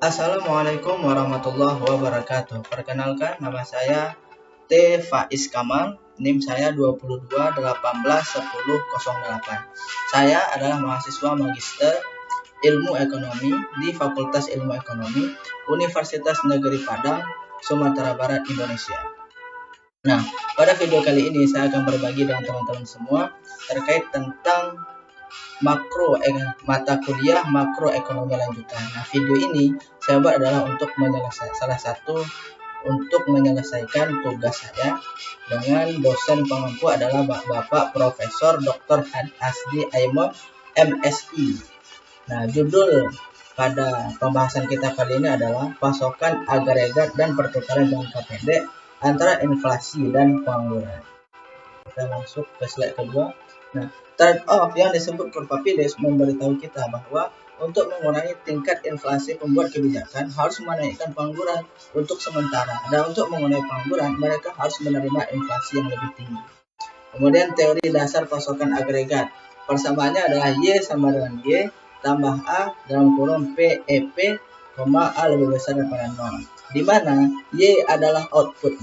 Assalamualaikum warahmatullahi wabarakatuh. Perkenalkan, nama saya T. Faiz Kamal. NIM saya 22181008. Saya adalah mahasiswa magister Ilmu Ekonomi di Fakultas Ilmu Ekonomi Universitas Negeri Padang, Sumatera Barat, Indonesia. Nah, pada video kali ini saya akan berbagi dengan teman-teman semua terkait tentang mata kuliah makroekonomi lanjutan. Nah, video ini saya buat adalah untuk menyelesaikan tugas saya dengan dosen pengampu adalah Bapak Profesor Dr. Hasdi Aimon MSI. Nah, judul pada pembahasan kita kali ini adalah pasokan agregat dan pertukaran jangka pendek antara inflasi dan pengangguran. Kita masuk ke slide kedua. Nah, trade-off yang disebut kurva Phillips memberitahu kita bahwa untuk mengurangi tingkat inflasi, pembuat kebijakan harus menaikkan pengangguran untuk sementara, dan untuk mengurangi pengangguran mereka harus menerima inflasi yang lebih tinggi. Kemudian teori dasar pasokan agregat, persamaannya adalah Y sama dengan Y tambah A dalam kurung PEP, A lebih besar daripada 0, di mana Y adalah output,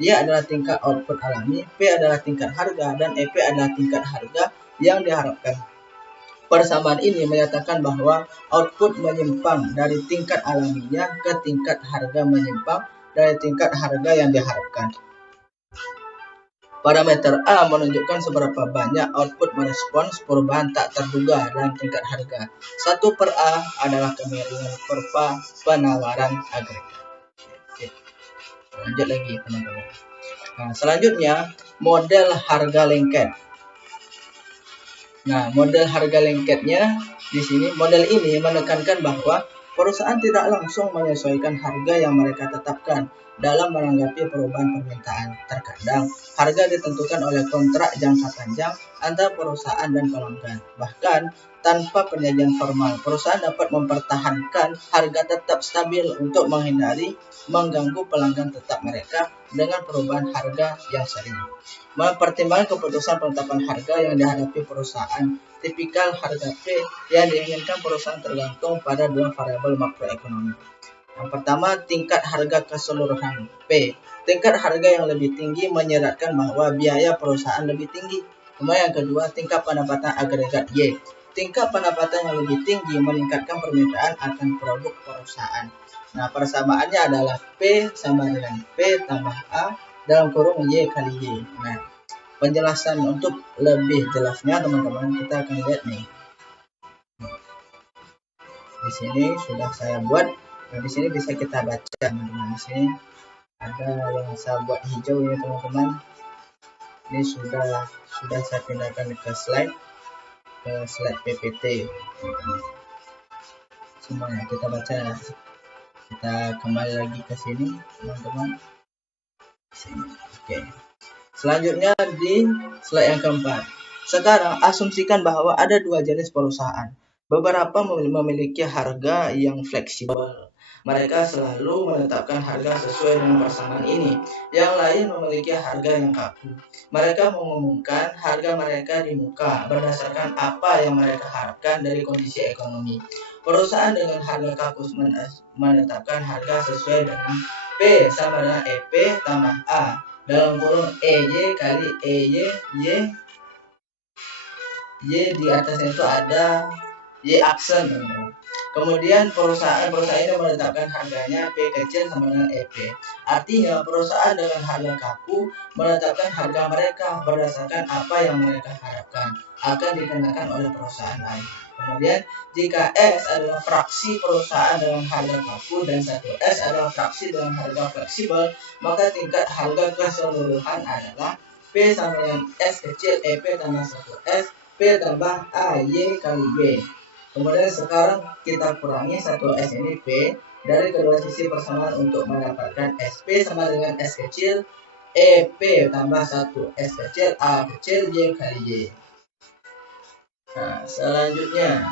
Y adalah tingkat output alami, P adalah tingkat harga, dan EP adalah tingkat harga yang diharapkan. Persamaan ini menyatakan bahwa output menyimpang dari tingkat alaminya ke tingkat harga menyimpang dari tingkat harga yang diharapkan. Parameter A menunjukkan seberapa banyak output merespons perubahan tak terduga dalam tingkat harga. 1/A adalah kemiringan kurva penawaran agregat. Lanjut lagi teman-teman. Nah, selanjutnya model harga lengket. Nah, model harga lengketnya di sini, model ini menekankan bahwa perusahaan tidak langsung menyesuaikan harga yang mereka tetapkan dalam menanggapi perubahan permintaan. Terkadang harga ditentukan oleh kontrak jangka panjang antara perusahaan dan pelanggan. Bahkan tanpa perjanjian formal, perusahaan dapat mempertahankan harga tetap stabil untuk menghindari mengganggu pelanggan tetap mereka dengan perubahan harga yang sering. Mempertimbangkan keputusan penetapan harga yang dihadapi perusahaan, tipikal harga P yang diinginkan perusahaan tergantung pada dua variabel makroekonomi. Yang pertama, tingkat harga keseluruhan P. Tingkat harga yang lebih tinggi menyeratkan bahwa biaya perusahaan lebih tinggi. Kemudian yang kedua, tingkat pendapatan agregat Y. Tingkat pendapatan yang lebih tinggi meningkatkan permintaan akan produk perusahaan. Nah, persamaannya adalah P sama dengan P tambah A dalam kurung Y kali Y. Nah, penjelasan untuk lebih jelasnya teman-teman kita akan lihat nih. Di sini sudah saya buat. Nah, di sini bisa kita baca teman-teman. Di sini ada yang saya buat hijau ya teman-teman. Ini sudah saya pindahkan ke slide PPT. Semuanya kita baca. Kita kembali lagi ke sini teman-teman. Oke. Selanjutnya di slide yang keempat. Sekarang asumsikan bahwa ada dua jenis perusahaan. Beberapa memiliki harga yang fleksibel. Mereka selalu menetapkan harga sesuai dengan persamaan ini. Yang lain memiliki harga yang kaku. Mereka mengumumkan harga mereka di muka berdasarkan apa yang mereka harapkan dari kondisi ekonomi. Perusahaan dengan harga kaku menetapkan harga sesuai dengan P sama dengan EP tambah A dalam kurung EY kali EY, Y di atasnya itu ada Y aksen. Kemudian perusahaan ini menetapkan harganya P kecil sama dengan EP. Artinya perusahaan dengan harga kaku menetapkan harga mereka berdasarkan apa yang mereka harapkan akan dikenakan oleh perusahaan lain. Kemudian jika S adalah fraksi perusahaan dengan harga kaku dan 1S adalah fraksi dengan harga fleksibel, maka tingkat harga keseluruhan adalah P sama dengan S kecil EP tambah 1S P tambah AY kali Y. Kemudian sekarang kita kurangi 1S ini P dari kedua sisi persamaan untuk mendapatkan SP sama dengan S kecil EP tambah 1 S kecil A kecil Y kali Y. Nah, selanjutnya,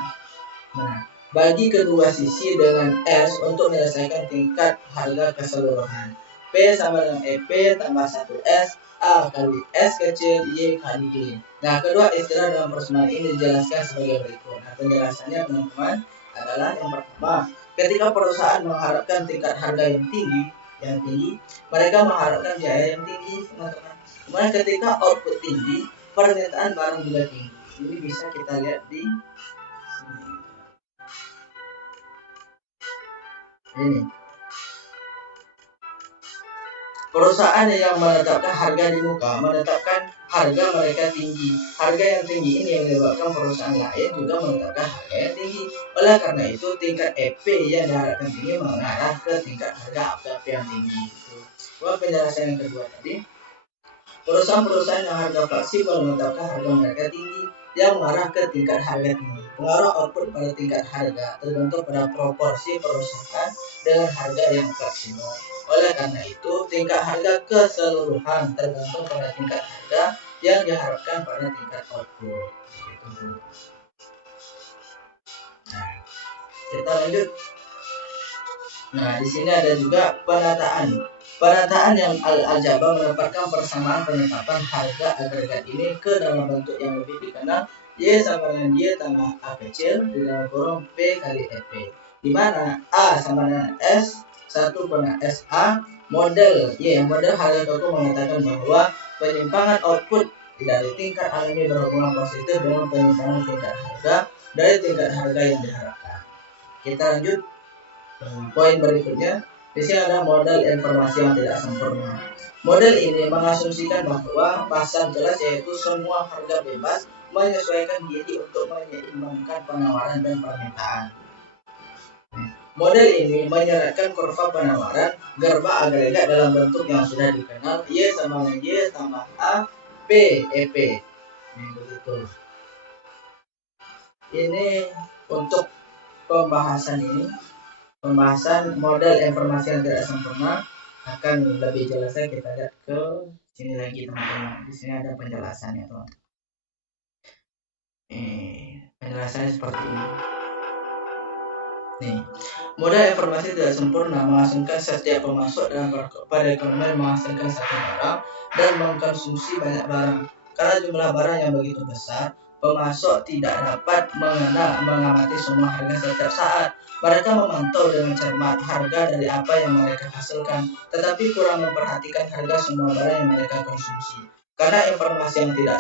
bagi kedua sisi dengan S untuk menyelesaikan tingkat harga keseluruhan. P sama dengan EP tambah 1S A kali S kecil Y kali Y. Nah, kedua istilah dalam persamaan ini dijelaskan sebagai berikut. Nah, penjelasannya teman-teman adalah yang pertama, ketika perusahaan mengharapkan tingkat harga yang tinggi, mereka mengharapkan biaya yang tinggi, teman-teman. Kemudian ketika output tinggi, permintaan barang juga tinggi. Ini bisa kita lihat di sini. Ini perusahaan yang menetapkan harga di muka, menetapkan harga mereka tinggi. Harga yang tinggi ini yang menyebabkan perusahaan lain juga menetapkan harga yang tinggi. Oleh karena itu, tingkat EP yang diharapkan tinggi mengarah ke tingkat harga APP yang tinggi. Itu penjelasan yang kedua tadi. Perusahaan-perusahaan yang harga fleksibel menetapkan harga mereka tinggi yang mengarah ke tingkat harga tinggi. Pengaruh output pada tingkat harga tergantung pada proporsi perusahaan dengan harga yang fleksibel. Oleh karena itu, tingkat harga keseluruhan tergantung pada tingkat harga yang diharapkan pada tingkat output. Nah, kita lanjut. Nah, di sini ada juga penataan. Penataan yang Al-Jabar mendapatkan persamaan penetapan harga agregat ini ke dalam bentuk yang lebih dikenal Y sama dengan Y tambah A kecil di dalam kurung P kali EP, di mana A sama dengan S 1 pernah SA. Model harga toko mengatakan bahwa penyimpangan output dari tingkat alami berhubungan positif dengan penyimpangan tingkat harga dari tingkat harga yang diharapkan. Kita lanjut. Poin berikutnya, di sini ada model informasi yang tidak sempurna. Model ini mengasumsikan bahwa pasar jelas, yaitu semua harga bebas menyesuaikan diri untuk menyeimbangkan penawaran dan permintaan. Model ini menyeratkan kurva penawaran gerba agregat dalam bentuk yang sudah dikenal Y sama dengan Y tambah A P EP. Begitu. Ini untuk pembahasan model informasi yang tidak sempurna. Akan lebih jelasnya kita lihat ke sini lagi, teman-teman. Di sini ada penjelasannya, teman. Penjelasannya seperti ini. Nih, model informasi tidak sempurna mengasumsikan setiap pemasok dalam perekonomian menghasilkan satu barang dan mengkonsumsi banyak barang. Karena jumlah barang yang begitu besar, pemasok tidak dapat mengamati semua harga setiap saat. Mereka memantau dengan cermat harga dari apa yang mereka hasilkan, tetapi kurang memperhatikan harga semua barang yang mereka konsumsi. Karena informasi yang tidak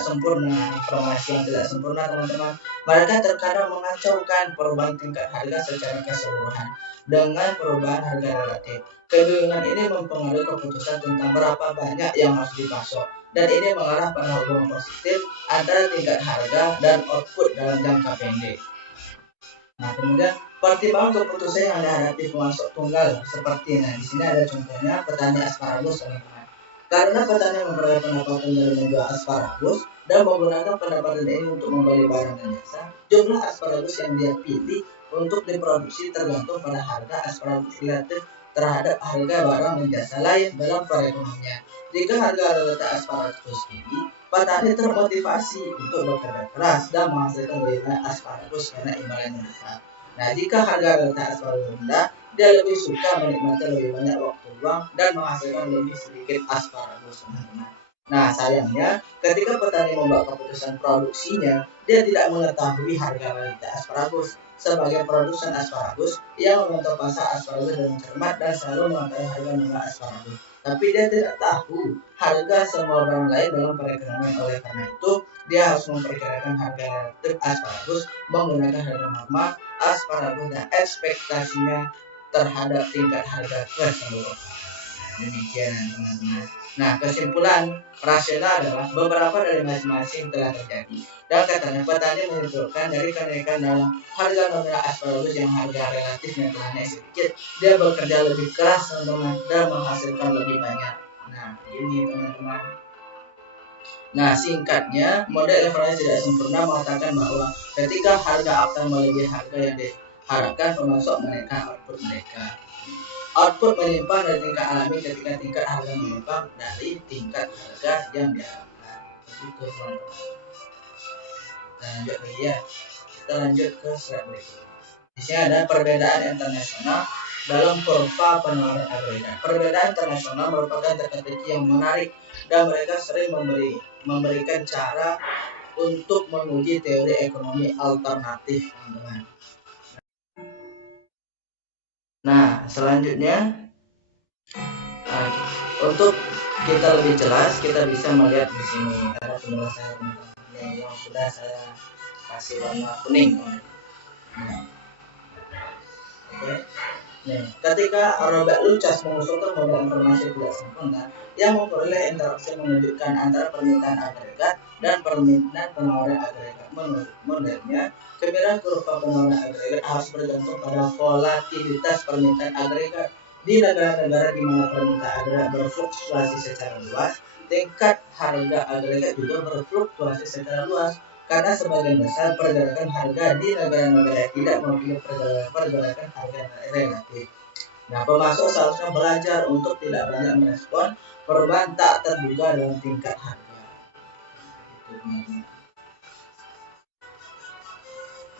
sempurna, teman-teman, mereka terkadang mengacaukan perubahan tingkat harga secara keseluruhan dengan perubahan harga relatif. Kebingungan ini mempengaruhi keputusan tentang berapa banyak yang harus dipasok, dan ini mengarah pada hubungan positif antara tingkat harga dan output dalam jangka pendek. Nah, kemudian pertimbangan keputusan yang dihadapi pemasok tunggal seperti di sini ada contohnya petani asparagus, teman-teman. Karena petani memperoleh pendapatan dari menjual asparagus dan menggunakan pendapatan ini untuk membeli barang dan jasa, jumlah asparagus yang dia pilih untuk diproduksi tergantung pada harga asparagus relatif terhadap harga barang dan jasa lain dalam perekonomian. Jika harga letak asparagus tinggi, petani termotivasi untuk bekerja keras dan menghasilkan lebih banyak asparagus karena imbalannya besar. Nah, jika harga letak asparagus rendah, dia lebih suka menikmati lebih banyak waktu luang dan menghasilkan lebih sedikit asparagus, teman-teman. Nah, sayangnya ketika petani membuat keputusan produksinya, dia tidak mengetahui harga letak asparagus. Sebagai produsen asparagus, ia memantau pasar asparagus dengan cermat dan selalu mengetahui harga minyak asparagus. Tapi dia tidak tahu harga semua barang lain dalam perekonomian. Oleh karena itu, dia harus memperkirakan harga relatif asparagus menggunakan harga normal asparagus dan ekspektasinya terhadap tingkat harga keseluruhan. Demikian, teman-teman. Nah, kesimpulan rasional adalah beberapa dari masing-masing telah terjadi. Dan katanya petani menyimpulkan dari kenaikan dalam harga nominal asparagus yang harga relatifnya telah naik sedikit, dia bekerja lebih keras, teman-teman, dan menghasilkan lebih banyak. Nah, ini, teman-teman. Nah, singkatnya, model informasi tidak sempurna mengatakan bahwa ketika harga akan melebihi harga yang diharapkan, pemasok menaikkan output mereka. Output menyimpang dari tingkat alami ketika tingkat harga menyimpang dari tingkat harga yang diharapkan. Begitu, teman-teman. Kita lanjut lagi ya. Kita lanjut ke slide berikutnya. Di sini ada perbedaan internasional dalam kurva penawaran agregat. Perbedaan internasional merupakan teka-teki yang menarik dan mereka sering memberikan cara untuk menguji teori ekonomi alternatif, teman-teman. Nah, selanjutnya untuk kita lebih jelas, kita bisa melihat di sini ada penjelasan yang sudah saya kasih warna kuning. Oke. Nih, ketika Robert Lucas mengusulkan model informasi tidak sempurna yang memperoleh interaksi menunjukkan antara permintaan agregat dan permintaan penawaran agregat. Menurut modelnya, kemiringan kurva penawaran agregat harus bergantung pada volatilitas permintaan agregat. Di negara-negara di mana permintaan agregat berfluktuasi secara luas, tingkat harga agregat juga berfluktuasi secara luas. Karena sebagian besar pergerakan harga di negara-negara tidak memiliki pergerakan harga relatif. Nah, pemasok seharusnya belajar untuk tidak banyak merespon perubahan tak terduga dalam tingkat harga.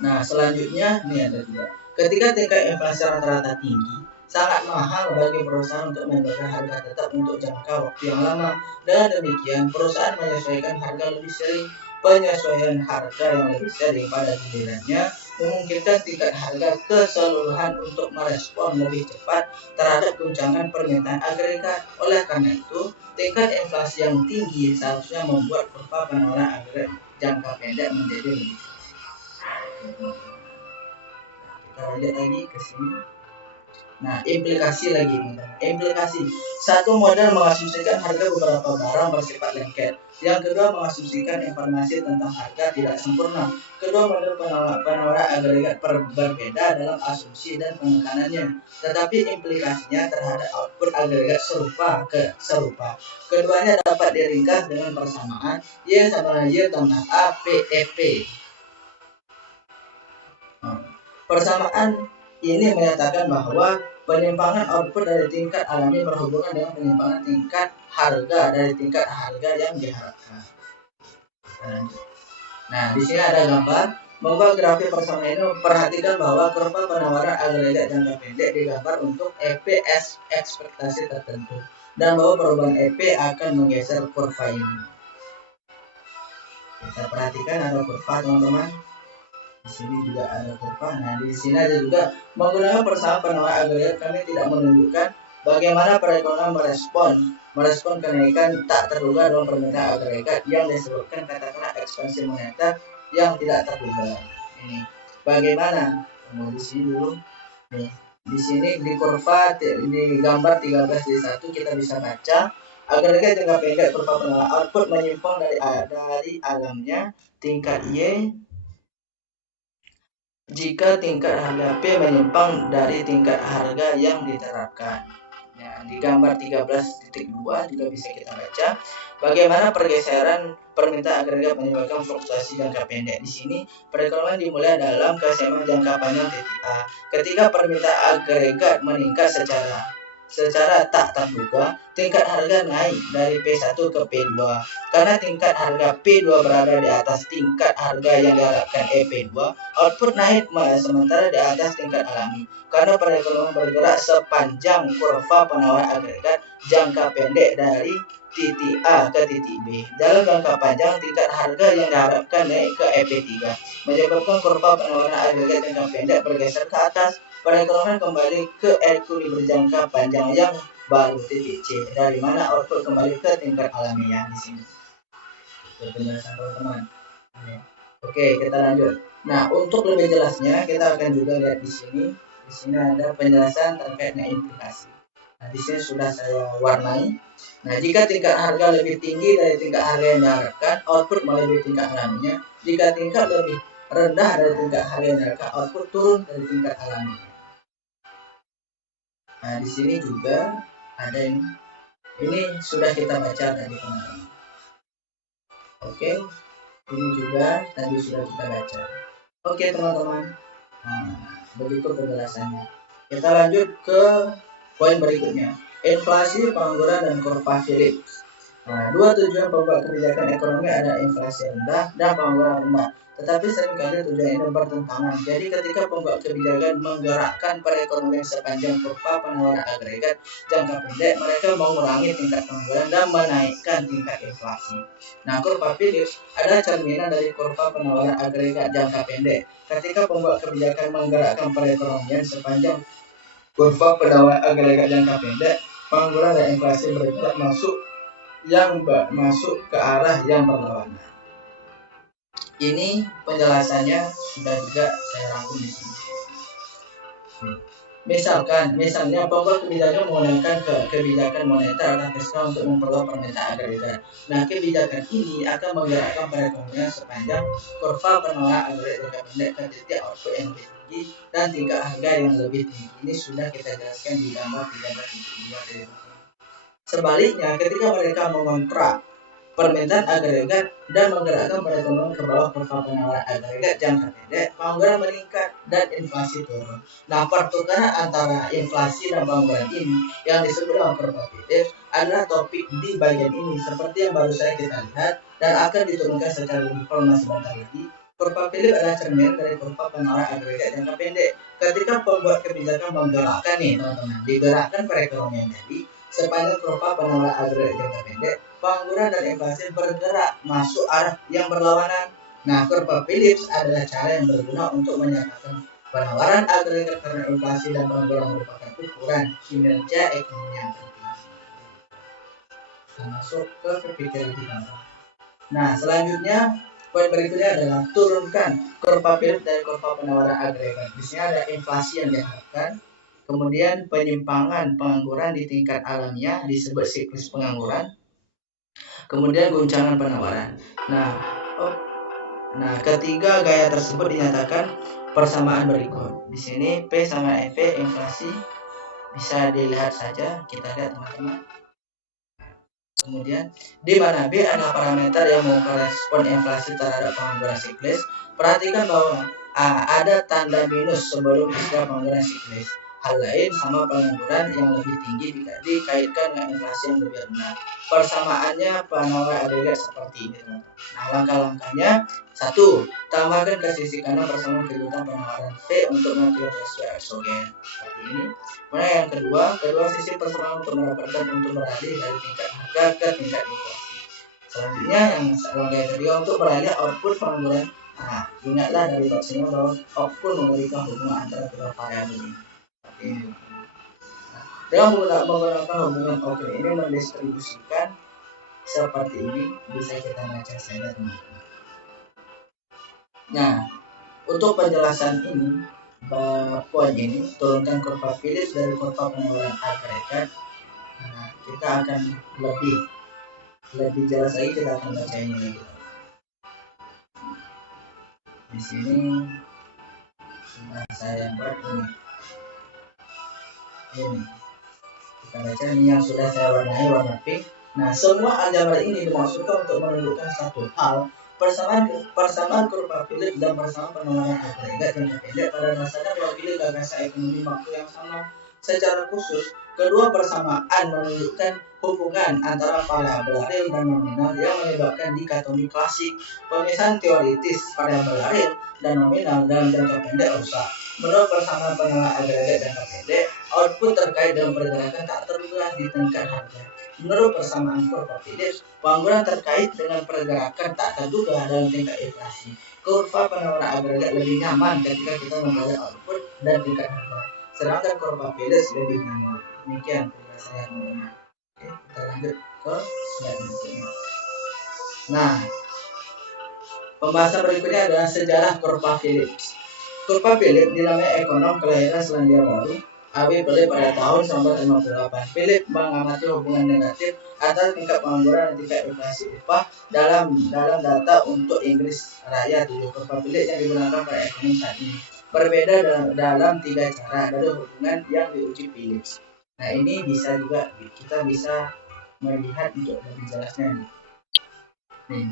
Nah, selanjutnya ini ada juga. Ketika tingkat inflasi rata-rata tinggi, sangat mahal bagi perusahaan untuk menjaga harga tetap untuk jangka waktu yang lama. Dengan demikian, perusahaan menyesuaikan harga lebih sering. Penyesuaian harga yang lebih sering pada gilirannya memungkinkan tingkat harga keseluruhan untuk merespon lebih cepat terhadap guncangan permintaan agregat. Oleh karena itu, tingkat inflasi yang tinggi seharusnya membuat kurva penawaran agregat jangka pendek menjadi lebih. Kita lihat lagi ke sini. Nah, implikasi lagi nih. Implikasi. Satu model mengasumsikan harga beberapa barang bersifat lengket. Yang kedua mengasumsikan informasi tentang harga tidak sempurna. Kedua model penawaran agregat berbeda dalam asumsi dan penekanannya. Tetapi implikasinya terhadap output agregat serupa. Keduanya dapat diringkas dengan persamaan Y sama Y tambah A P E P. Persamaan ini menyatakan bahwa penyimpangan output dari tingkat alami berhubungan dengan penyimpangan tingkat harga dari tingkat harga yang diharapkan. Nah, di sini ada gambar. Membuat grafik persamaan ini perhatikan bahwa kurva penawaran agregat jangka pendek digambar untuk EPS ekspektasi tertentu dan bahwa perubahan EP akan menggeser kurva ini. Kita perhatikan ada kurva, teman-teman. Di sini juga ada kurva. Nah, di sini ada juga menggunakan persamaan penawaran agregat kami tidak menunjukkan bagaimana perekonomian merespon kenaikan tak terduga dalam permintaan agregat yang disebutkan katakanlah ekspansi moneter yang tidak terduga. Ini bagaimana? Nah, di sini dulu. Nih, di sini di kurva di gambar 13D1 kita bisa baca agregat jangka pendek kurva penawaran output menyimpang dari alamnya tingkat Y jika tingkat harga P menyimpang dari tingkat harga yang diterapkan. Nah, di gambar 13.2 juga bisa kita baca bagaimana pergeseran permintaan agregat menyebabkan fluktuasi jangka pendek. Di sini perekonomian dimulai dalam keseimbangan jangka panjang titik A. Ketika permintaan agregat meningkat secara tak terduga, tingkat harga naik dari P1 ke P2. Karena tingkat harga P2 berada di atas tingkat harga yang diharapkan EP2, output naik sementara di atas tingkat alami. Karena perekonomian bergerak sepanjang kurva penawaran agregat jangka pendek dari titik A ke titik B. Dalam jangka panjang, tingkat harga yang diharapkan naik ke EP3, menyebabkan kurva penawaran agregat jangka pendek bergeser ke atas. Perekonomian kembali ke ekuilibrium jangka panjang yang baru titik C, dari mana output kembali ke tingkat alamiah di sini. Penjelasan teman-teman. Oke, kita lanjut. Nah, untuk lebih jelasnya kita akan juga lihat di sini. Di sini ada penjelasan terkait dengan implikasi. Nah, di sini sudah saya warnai. Nah, jika tingkat harga lebih tinggi dari tingkat harga yang diharapkan, output melebihi tingkat alaminya. Jika tingkat lebih rendah dari tingkat harga yang diharapkan, output turun dari tingkat alaminya. Nah, di sini juga ada ini sudah kita baca tadi, teman-teman. Oke, ini juga tadi sudah kita baca. Oke, teman-teman. Nah, begitu penjelasannya. Kita lanjut ke poin berikutnya. Inflasi, pengangguran, dan kurva Phillips. Nah, dua tujuan pembuat kebijakan ekonomi ada inflasi rendah dan pengangguran rendah. Tetapi seringkali tujuan ini bertentangan. Jadi ketika pembuat kebijakan menggerakkan perekonomian sepanjang kurva penawaran agregat jangka pendek, mereka mengurangi tingkat pengangguran dan menaikkan tingkat inflasi. Nah, kurva Phillips adalah cerminan dari kurva penawaran agregat jangka pendek. Ketika pembuat kebijakan menggerakkan perekonomian sepanjang kurva penawaran agregat jangka pendek, pengangguran dan inflasi bergerak masuk ke arah yang berlawanan. Ini penjelasannya sudah juga saya rangkum di sini. Misalnya pembuat kebijakan menggunakan kebijakan moneter atau fiskal untuk memperluas permintaan agregat. Nah, kebijakan ini akan menggerakkan perekonomian sepanjang kurva penawaran agregat jangka pendek ke titik output yang lebih tinggi dan tingkat harga yang lebih tinggi. Ini sudah kita jelaskan di gambar 13.2 dari buku. Sebaliknya, ketika mereka mengontrak permintaan agregat dan menggerakkan perekonomian ke bawah kurva penawaran agregat jangka pendek, pengangguran meningkat dan inflasi turun. Nah, pertukaran antara inflasi dan pengangguran ini yang disebut dengan kurva Phillips adalah topik di bagian ini seperti yang baru saja kita lihat dan akan diturunkan secara lebih formal sebentar lagi. Kurva Phillips adalah cermin dari kurva penawaran agregat jangka pendek. Ketika pembuat kebijakan menggerakkan nih teman-teman, digerakkan perekonomian tadi sepanjang kurva penawaran agregat jangka pendek, pengangguran dan inflasi bergerak masuk arah yang berlawanan. Nah, kurva Phillips adalah cara yang berguna untuk menyatakan penawaran agregat karena inflasi dan pengangguran merupakan ukuran kinerja ekonomi yang penting. Masuk ke kepikiran kita. Nah, selanjutnya poin berikutnya adalah turunkan kurva Phillips dari kurva penawaran agregat. Di sini ada inflasi yang diharapkan, kemudian penyimpangan pengangguran di tingkat alamiah disebut siklus pengangguran, kemudian guncangan penawaran. Nah, ketiga gaya tersebut dinyatakan persamaan berikut. Di sini P sama F inflasi bisa dilihat saja, kita lihat teman-teman. Kemudian di mana B adalah parameter yang mengukur respon inflasi terhadap pengangguran siklis. Perhatikan bahwa ada tanda minus sebelum istilah pengangguran siklis. Hal lain sama pengangguran yang lebih tinggi dikaitkan dengan inflasi yang lebih rendah. Persamaannya penawaran agregat seperti ini, teman-teman. Nah, langkah-langkahnya: 1. Tambahkan ke sisi kanan persamaan kejutan penawaran P untuk mengatur rasio eksogen seperti ini. Kemudian yang kedua sisi persamaan untuk mendapatkan untuk beralih dari tingkat harga ke tingkat inflasi. Selanjutnya yang langkah kedua untuk beralih output pengangguran. Nah, ingatlah dari baksinya bahwa output memberikan hubungan antara kedua variabel ini. Dengan menggunakan hubungan output ini mendistribusikan seperti ini, bisa kita baca saja teman-teman. Nah, untuk penjelasan ini, poin ini turunkan kurva Phillips dari kurva penawaran agregat. Nah, kita akan lebih jelas lagi, kita akan baca ini lagi. Di sini sudah saya buat ini. Kita baca ini yang sudah saya warnai warna pink. Nah, semua aljabar ini dimaksudkan untuk menunjukkan satu hal: persamaan kurva Phillips dan persamaan penawaran agregat jangka pendek pada dasarnya mewakili gagasan ekonomi makro yang sama. Secara khusus, kedua persamaan menunjukkan hubungan antara variabel real dan nominal yang menyebabkan dikotomi klasik. Pemisahan teoritis variabel real dan nominal dalam jangka pendek rusak. Menurut persamaan penawaran agregat jangka pendek, output terkait dengan pergerakan tak terduga di tingkat harga. Menurut persamaan kurva Phillips, pengangguran terkait dengan pergerakan tak terduga dalam tingkat inflasi. Kurva penawaran agregat lebih nyaman ketika kita memperoleh output dan tingkat harga, sedangkan kurva Phillips lebih nyaman. Demikian penjelasan teman-teman. Oke, kita lanjut ke slide berikutnya. Nah, pembahasan berikutnya adalah sejarah kurva Phillips. Kurva Phillips dinamai ekonom kelahiran Selandia Baru, AB Phillips pada tahun 1958. Phillips mengamati hubungan negatif antara tingkat pengangguran dan tingkat inflasi upah dalam data untuk Inggris Raya 7. Kurva Phillips yang digunakan pada ekonomi saat ini berbeda dalam 3 cara dari hubungan yang diuji Phillips. Nah, ini kita bisa melihat untuk lebih jelasnya nih.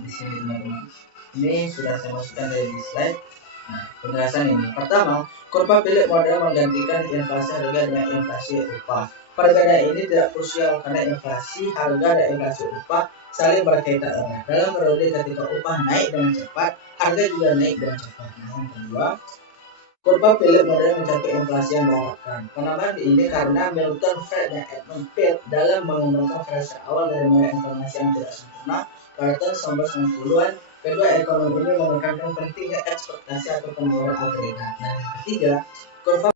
Di sini teman-teman. Ini sudah saya masukkan dari slide. Nah, penjelasan ini. Pertama, kurva Phillips model menggantikan inflasi harga dengan inflasi upah. Perbedaan ini tidak krusial karena inflasi harga dan inflasi upah saling berkaitan erat. Dalam periode ketika upah naik dengan cepat, harga juga naik dengan cepat. Nah, yang kedua, kurva Phillips model mencapai inflasi yang diharapkan. Penambahan ini karena Milton Fried dan Edmund Pitt dalam mengembangkan versi awal dari banyak informasi yang tidak sempurna pada tahun 1990-an. Kedua ekonomi ini menekankan pentingnya ekspektasi atau penawaran agregat. Nah, yang ketiga, kurva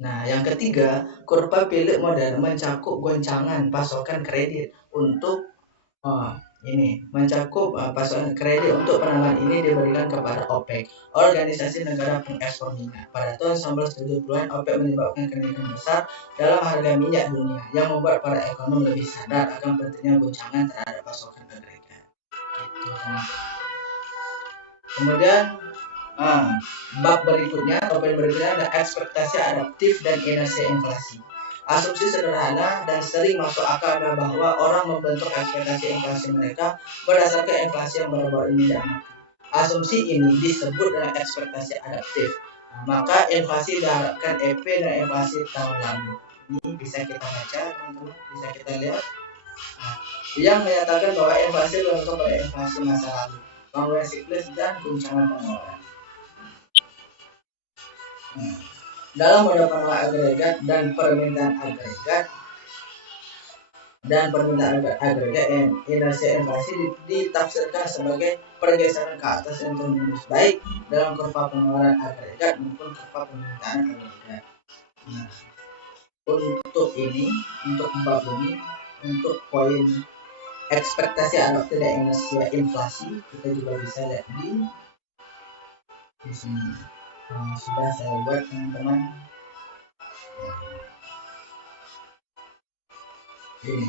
Nah, yang ketiga, kurva Philip model mencakup goncangan pasokan kredit untuk pasokan kredit untuk penanaman ini diberikan kepada OPEC, Organisasi Negara Pengekspor Minyak. Pada tahun 1970-an, OPEC menyebabkan kenaikan besar dalam harga minyak dunia yang membuat para ekonom lebih sadar akan pentingnya goncangan terhadap pasokan agregat. Gitu. Kemudian bab berikutnya, topik berikutnya adalah ekspektasi adaptif dan inersia inflasi. Asumsi sederhana dan sering masuk akal adalah bahwa orang membentuk ekspektasi inflasi mereka berdasarkan inflasi yang baru-baru ini diamati. Asumsi ini disebut dengan ekspektasi adaptif. Maka inflasi diharapkan EP dan inflasi tahun lalu. Ini bisa kita baca, teman-teman, bisa kita lihat. Yang menyatakan bahwa inflasi bergantung pada inflasi masa lalu, penggunaan siklus dan guncangan penawaran. Dalam model pengelolaan agregat dan permintaan agregat inersia inflasi ditafsirkan sebagai pergeseran ke atas yang terus baik dalam kurva pengeluaran agregat maupun kurva permintaan agregat. Nah, untuk bab ini, untuk poin ekspektasi adaptif dan inersia inflasi, kita juga bisa lihat di sini. Sudah saya buat, teman-teman. Ini.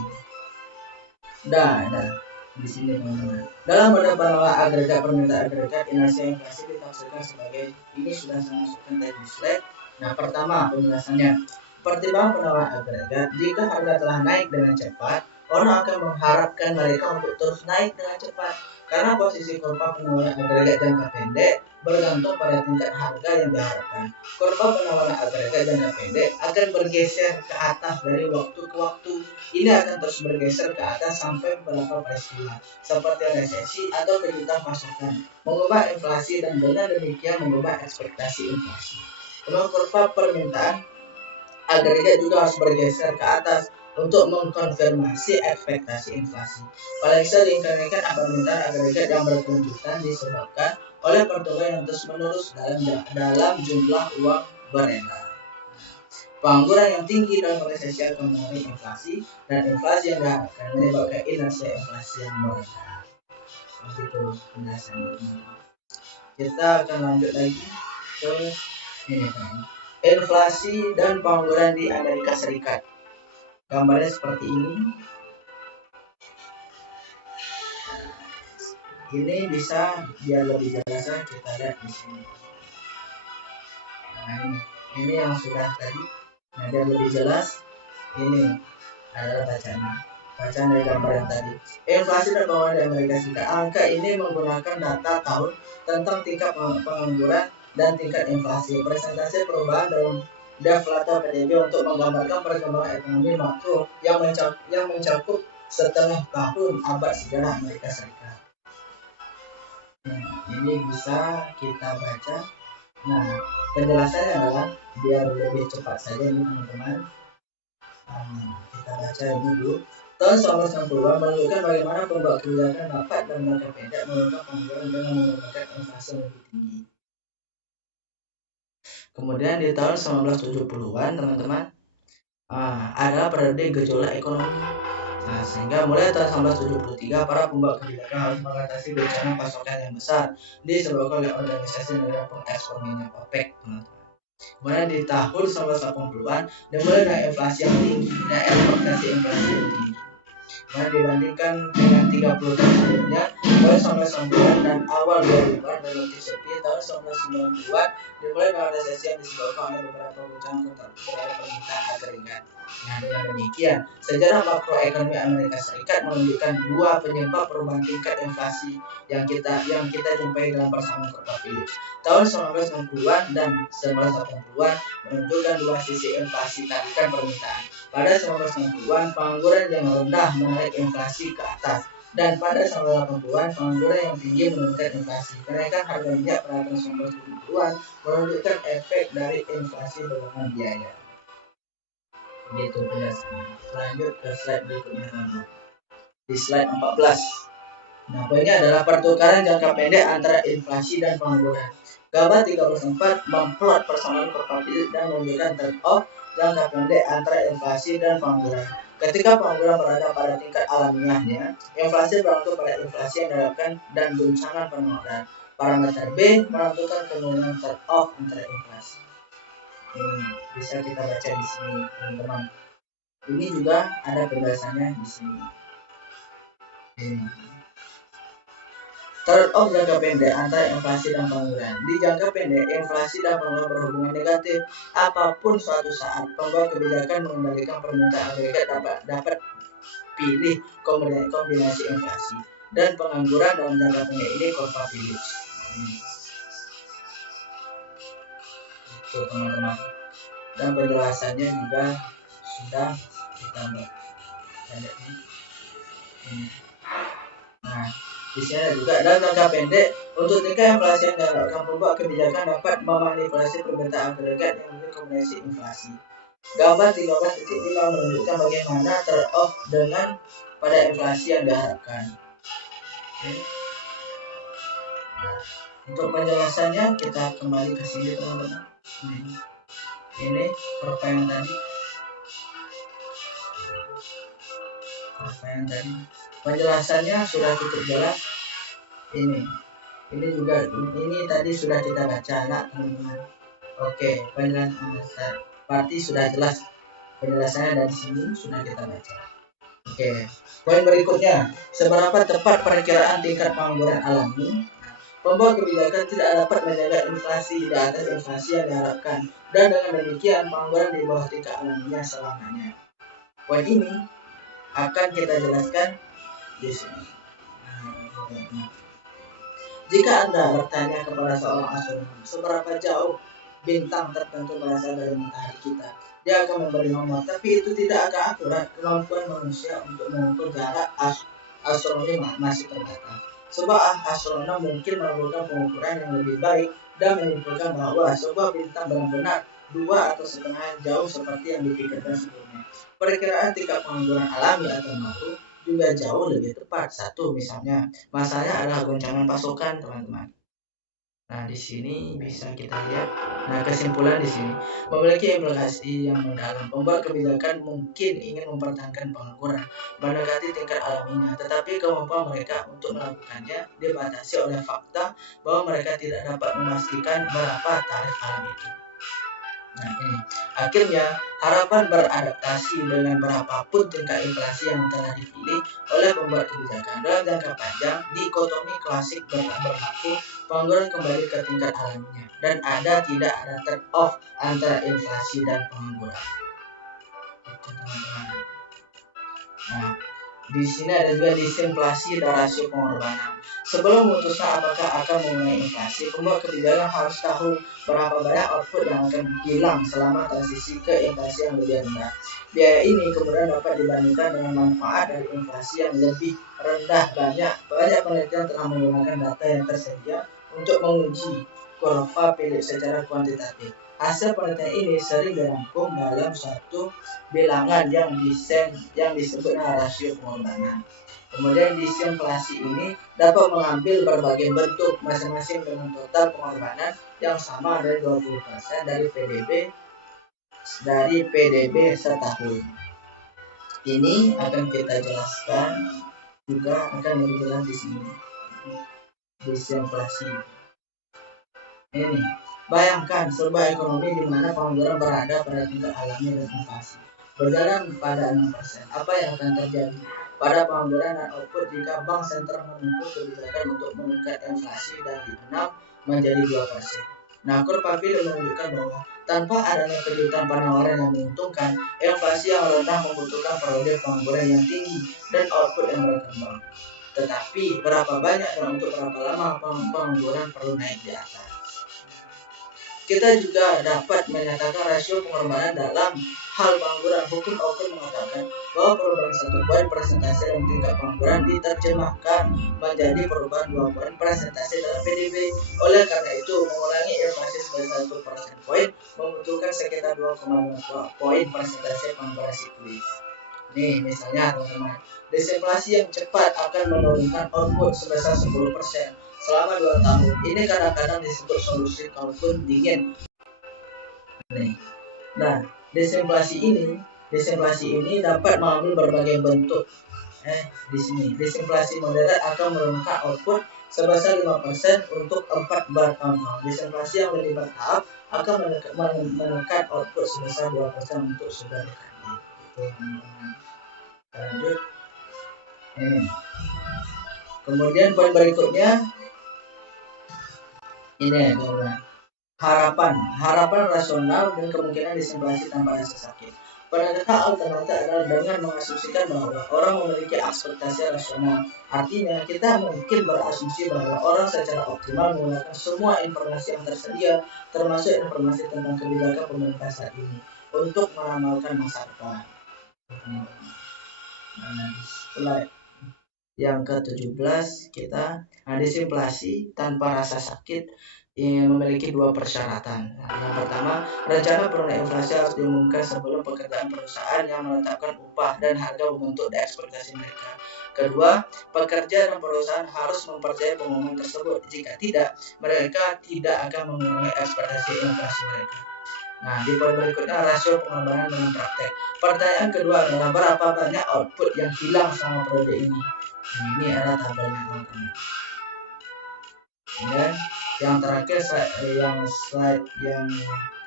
Di sini, teman-teman. Dalam model pengelolaan agregat permintaan agregat, inersia inflasi ditafsirkan sebagai ini sudah saya masukkan tadi slide. Nah, pertama penjelasannya. Pertimbangan pengelolaan agregat, jika harga telah naik dengan cepat, orang akan mengharapkan mereka untuk terus naik dengan cepat karena posisi kurva pengelolaan agregat jangka pendek bergantung pada tingkat harga yang diharapkan. Kurva pengelolaan agregat jangka pendek akan bergeser ke atas dari waktu ke waktu. Ini akan terus bergeser ke atas sampai beberapa peristiwa seperti resesi atau kejutan pasokan, mengubah inflasi dan dengan demikian mengubah ekspektasi inflasi. Kemudian kurva permintaan agregat juga harus bergeser ke atas untuk mengkonfirmasi ekspektasi inflasi. Paling sering kenaikan permintaan agregat yang berkelanjutan disebabkan oleh pertumbuhan yang terus-menerus dalam jumlah uang beredar. Pengangguran yang tinggi dalam resesi akan mengalami inflasi, dan inflasi yang diharapkan menyebabkan inersia inflasi yang meredah. Begitu penjelasannya. Kita akan lanjut lagi ke ini, inflasi dan pengangguran di Amerika Serikat. Gambarnya seperti ini. Ini bisa biar lebih jelas kita lihat di sini. Nah, ini yang sudah tadi. Nah, biar lebih jelas, ini adalah bacaan dari gambar yang tadi. Inflasi dan pengangguran di Amerika Serikat. Angka ini menggunakan data tahun tentang tingkat pengangguran dan tingkat inflasi. Presentasi perubahan dalam deflator PDB untuk menggambarkan perkembangan ekonomi makro yang mencakup setengah tahun abad sejarah Amerika Serikat. Ini bisa kita baca. Nah, penjelasannya adalah biar lebih cepat saja nih, teman-teman. Kita baca ini dulu. Tahun 1990-an menunjukkan bagaimana pembuat kebijakan dapat dan jangka pendek menurunkan pengangguran dengan menggunakan inflasi lebih tinggi. Kemudian di tahun 1970-an, teman-teman, adalah periode gejolak ekonomi. Nah, sehingga mulai tahun 1973 para pembuat kebijakan harus mengatasi bencana pasokan yang besar disebabkan oleh Organisasi Negara Pengekspor Minyak OPEC, teman-teman. Kemudian di tahun 1980-an dimulai dengan inflasi yang tinggi dan ekspektasi inflasi yang tinggi. Dibandingkan dengan 30 tahun sebelumnya, tahun 1990-an dan awal 2000-an relatif sepi. Tahun 1990-an dimulai dengan resesi yang disebabkan oleh beberapa guncangan terhadap permintaan agregat. Nah, dengan demikian, sejarah makroekonomi Amerika Serikat menunjukkan dua penyebab perubahan tingkat inflasi yang kita jumpai dalam persamaan kurva Philip. Tahun 1990-an dan 1980-an menunjukkan dua sisi inflasi tarikan permintaan. Pada 1990-an, pengangguran yang rendah menarik inflasi ke atas, dan pada 1980-an, pengangguran yang tinggi menurunkan inflasi. Kenaikan harga minyak pada tahun 1970-an menunjukkan efek dari inflasi dorongan biaya. Begitu penjelasannya. Lanjut ke slide berikutnya, teman-teman. Di slide 14. Nah, poinnya adalah pertukaran jangka pendek antara inflasi dan pengangguran. Gambar 34 memplot persamaan kurva Phillips dan menunjukkan trade-off jangka pendek antara inflasi dan pengangguran. Ketika pengangguran berada pada tingkat alamiahnya, inflasi berlaku pada inflasi yang diharapkan dan guncangan pengangguran. Parameter B menentukan kemudian trade-off antara inflasi. Ini bisa kita baca di sini, teman-teman. Ini juga ada penjelasannya di sini. Ini trade-off jangka pendek antara inflasi dan pengangguran. Di jangka pendek, inflasi dan pengangguran berhubungan negatif. Apapun suatu saat, pembuat kebijakan mengendalikan permintaan agregat dapat pilih kombinasi inflasi dan pengangguran dalam jangka pendek ini kurva Phillips. Itu teman-teman. Dan penjelasannya juga sudah kita buat. Nah, di sini juga dalam jangka pendek untuk tingkat inflasi yang diharapkan, pembuat kebijakan dapat memanipulasi permintaan agregat yang memiliki kombinasi inflasi. Gambar 13.5 menunjukkan bagaimana trade-off dengan pada inflasi yang diharapkan. Nah, untuk penjelasannya kita kembali ke sini teman-teman. Ini kurva yang tadi. Penjelasannya sudah cukup jelas. Ini juga tadi sudah kita baca, nak teman-teman. Oke, penjelasan berarti sudah jelas penjelasannya dari sini sudah kita baca. Oke, poin berikutnya, seberapa tepat perakiraan tingkat pengangguran alami? Pembuat kebijakan tidak dapat menjaga inflasi di atas inflasi yang diharapkan, dan dengan demikian pengangguran di bawah tingkat alaminya selamanya. Poin ini akan kita jelaskan di sini. Jika Anda bertanya kepada seorang astronom seberapa jauh bintang tertentu berasal dari matahari kita, dia akan memberi nomor, tapi itu tidak akan akurat. Kemampuan manusia untuk mengukur jarak astronomi masih terbatas. Sebuah astronom mungkin melakukan pengukuran yang lebih baik dan menyimpulkan bahwa sebuah bintang benar-benar 2,5 jauh seperti yang dipikirkan sebelumnya. Perkiraan tingkat pengangguran alami atau makro juga jauh lebih tepat. Satu misalnya, masalahnya adalah goncangan pasokan, teman-teman. Nah, di sini bisa kita lihat. Nah, kesimpulan di sini memiliki implikasi yang mendalam. Pembuat kebijakan mungkin ingin mempertahankan pengangguran, mendekati tingkat alaminya, tetapi kemampuan mereka untuk melakukannya dibatasi oleh fakta bahwa mereka tidak dapat memastikan berapa tarif alami itu. Nah, ini akhirnya harapan beradaptasi dengan berapapun tingkat inflasi yang telah dipilih oleh pembuat kebijakan dalam jangka panjang. Dikotomi klasik berlaku, pengangguran kembali ke tingkat alaminya dan tidak ada trade-off antara inflasi dan pengangguran. Itu teman-teman. Nah, di sini ada juga disinflasi dan rasio pengorbanan. Sebelum memutuskan apakah akan mengenai inflasi, pembuat kebijakan harus tahu berapa banyak output yang akan hilang selama transisi ke inflasi yang lebih rendah. Biaya ini kemudian dapat dibandingkan dengan manfaat dari inflasi yang lebih rendah. Banyak penelitian telah menggunakan data yang tersedia untuk menguji kurva Phillips secara kuantitatif. Hasil penelitian ini sering dirangkum dalam suatu bilangan yang disebut rasio pengorbanan. Kemudian disinflasi ini dapat mengambil berbagai bentuk masing-masing dengan total pengorbanan yang sama dari 20% dari PDB setahun. Ini akan kita jelaskan juga akan dijelaskan di sini. Disinflasi. Ini bayangkan sebuah ekonomi di mana pengangguran berada pada tingkat alami dan inflasi berjalan pada 6%. Apa yang akan terjadi pada pengangguran dan output jika bank sentral menempuh kebijakan untuk meningkat inflasi dari 6 menjadi 2%? Nah, kurva Phillips menunjukkan bahwa tanpa adanya kejutan penawaran yang menguntungkan, inflasi yang rendah membutuhkan periode pengangguran yang tinggi dan output yang berkembang. Tetapi berapa banyak dan untuk berapa lama pengangguran perlu naik di atas? Kita juga dapat menyatakan rasio pengorbanan dalam hal pengangguran. Hukum Oken mengatakan bahwa perubahan 1 poin persentase dalam tingkat pengangguran diterjemahkan menjadi perubahan 2 poin persentase dalam PDB. Oleh karena itu, mengurangi inflasi sebesar 1 persen poin membutuhkan sekitar 2,5 poin persentase pengangguran siklus. Nih, misalnya teman-teman, disinflasi yang cepat akan menurunkan output sebesar 10%. selama 2 tahun. Ini kadang-kadang disebut solusi kalkun dingin. Nah, desinflasi ini dapat mengambil berbagai bentuk. Di sini desinflasi moderat akan menurunkan output sebesar 5% untuk 4 bertahun. Desinflasi yang lebih bertahap akan menekan output sebesar 2% untuk sudah dekade. Lanjut. Kemudian poin berikutnya ini harapan rasional dan kemungkinan desinflasi tanpa rasa sakit. Pendekatan alternatif adalah dengan mengasumsikan bahwa orang memiliki ekspektasi rasional. Artinya kita mungkin berasumsi bahwa orang secara optimal menggunakan semua informasi yang tersedia, termasuk informasi tentang kebijakan pemerintah saat ini, untuk meramalkan masa depan. Setelah yang ke-17 kita desinflasi tanpa rasa sakit memiliki 2 persyaratan. Yang pertama, rencana penurunan inflasi harus diumumkan sebelum pekerjaan perusahaan yang menetapkan upah dan harga membentuk ekspektasi mereka. Kedua, pekerja dan perusahaan harus mempercayai pengumuman tersebut. Jika tidak, mereka tidak akan mengurangi ekspektasi inflasi mereka. Nah, di poin berikutnya rasio pengembangan dengan praktek. Pertanyaan kedua adalah berapa banyak output yang hilang selama periode ini. Ini adalah tabelnya teman-teman. Dan yang terakhir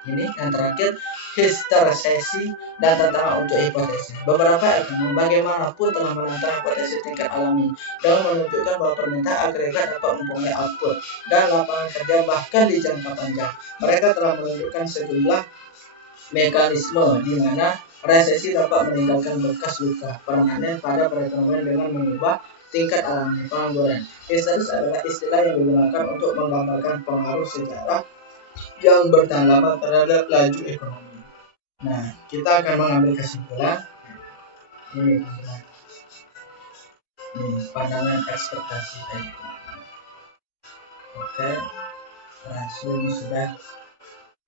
yang terakhir histerisasi dan tantangan untuk hipotesis. Beberapa ekonom bagaimanapun telah menantang hipotesis tingkat alami dan menunjukkan bahwa permintaan agregat dapat mempengaruhi output dan lapangan kerja bahkan di jangka panjang. Mereka telah menunjukkan sejumlah mekanisme di mana resesi dapat meninggalkan bekas luka permanen pada perekonomian dengan mengubah tingkat alami pengangguran. Histeris adalah istilah yang digunakan untuk menggambarkan pengaruh sejarah yang bertahan lama terhadap laju ekonomi. Nah, kita akan mengambil kesimpulan. Ini pandangan ekspektasi tadi. Oke, rasio ini sudah.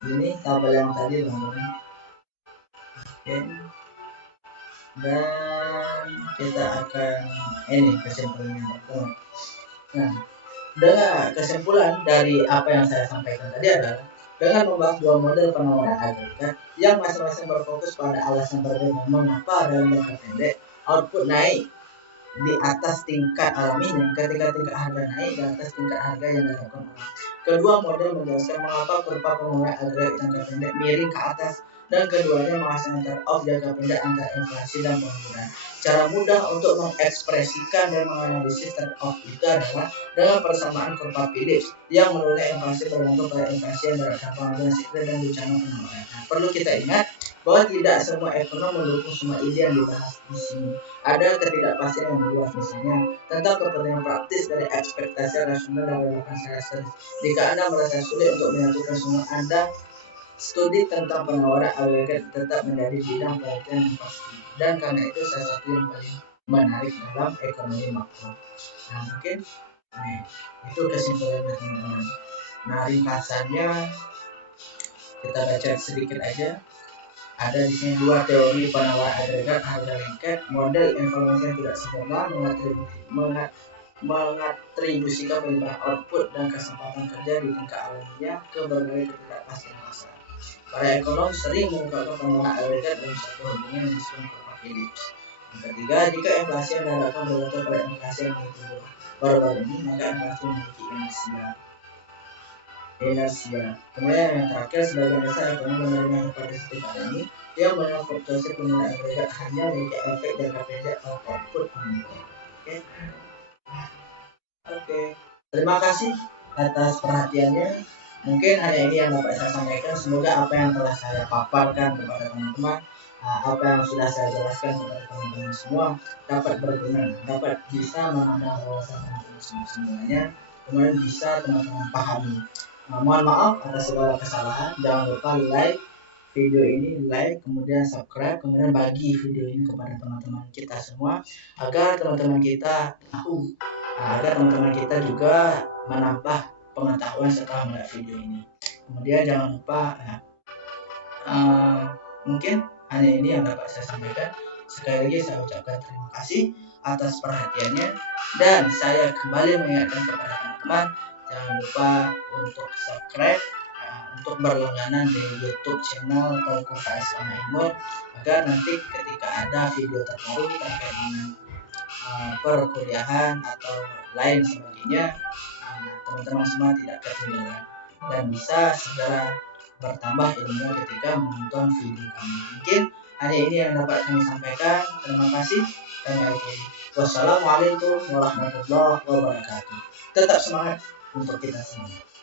Ini tabel yang tadi teman-teman. Oke. Dan kita akan kesimpulannya. Nah, dengan kesimpulan dari apa yang saya sampaikan tadi adalah dengan membahas 2 model penawaran agregat yang masing-masing berfokus pada alasan berbeda mengapa dalam jangka pendek output naik di atas tingkat alaminya ketika tingkat harga naik di atas tingkat harga yang diharapkan orang. Kedua model menjelaskan mengapa kurva penurunan agregat jangka pendek miring ke atas dan keduanya menghasilkan trade-off jangka pendek antara inflasi dan pengangguran. Cara mudah untuk mengekspresikan dan menganalisis trade-off itu adalah dengan persamaan kurva Phillips yang menurunkan inflasi bergantung pada inflasi yang berdasarkan pengangguran siklis dan bencana penawaran. Perlu kita ingat bahwa tidak semua ekonom mendukung semua ide yang dibahas di sini. Ada ketidakpastian yang luas, misalnya tentang kepentingan praktis dari ekspektasi rasional dan relevansi research. Jika Anda merasa sulit untuk menyatukan semua, Anda studi tentang penawaran agregat tetap menjadi bidang penelitian yang pasti, dan karena itu salah satu yang paling menarik dalam ekonomi makro. Nah, mungkin itu kesimpulannya teman-teman. Nah, ringkasannya kita baca sedikit aja. Ada di sini 2 teori penawaran agregat harga lengket, model informasi yang tidak sempurna, mengatribusikan perubahan output dan kesempatan kerja di tingkat alaminya ke berbagai ketidakpastian pasar. Para ekonom sering mengungkapkan penawaran agregat dalam satu hubungan yang disebut kurva Phillips. Yang ketiga, jika inflasi yang diharapkan bergantung pada inflasi yang tumbuh baru-baru ini, maka inflasi memiliki inersia. Kemudian yang terakhir, sebagian besar ekonom menerima hipotesis ini yang menolak fluktuasi penggunaan agregat hanya memiliki efek jangka pendek pada output pengukuran. Oke. Terima kasih atas perhatiannya. Mungkin hanya ini yang dapat saya sampaikan. Semoga apa yang telah saya paparkan kepada teman-teman, apa yang sudah saya jelaskan kepada teman-teman semua dapat berguna, dapat bisa menambah wawasan teman-teman semuanya, kemudian bisa teman-teman pahami. Mohon maaf atas segala kesalahan. Jangan lupa like video ini, kemudian subscribe, kemudian bagi video ini kepada teman-teman kita semua agar teman-teman kita tahu, agar teman-teman kita juga menambah pengetahuan setelah melihat video ini. Kemudian jangan lupa mungkin hanya ini yang dapat saya sampaikan. Sekali lagi saya ucapkan terima kasih atas perhatiannya, dan saya kembali mengingatkan kepada teman-teman, jangan lupa untuk subscribe, untuk berlangganan di YouTube channel Tauku KS Imun, agar nanti ketika ada video terbaru terkait dengan perkuliahan atau lain sebagainya, teman-teman semua tidak ketinggalan dan bisa segera bertambah ilmunya ketika menonton video kami. Mungkin hanya ini yang dapat kami sampaikan. Terima kasih. Kami akhiri. Wassalamualaikum warahmatullahi wabarakatuh. Tetap semangat untuk kita semua.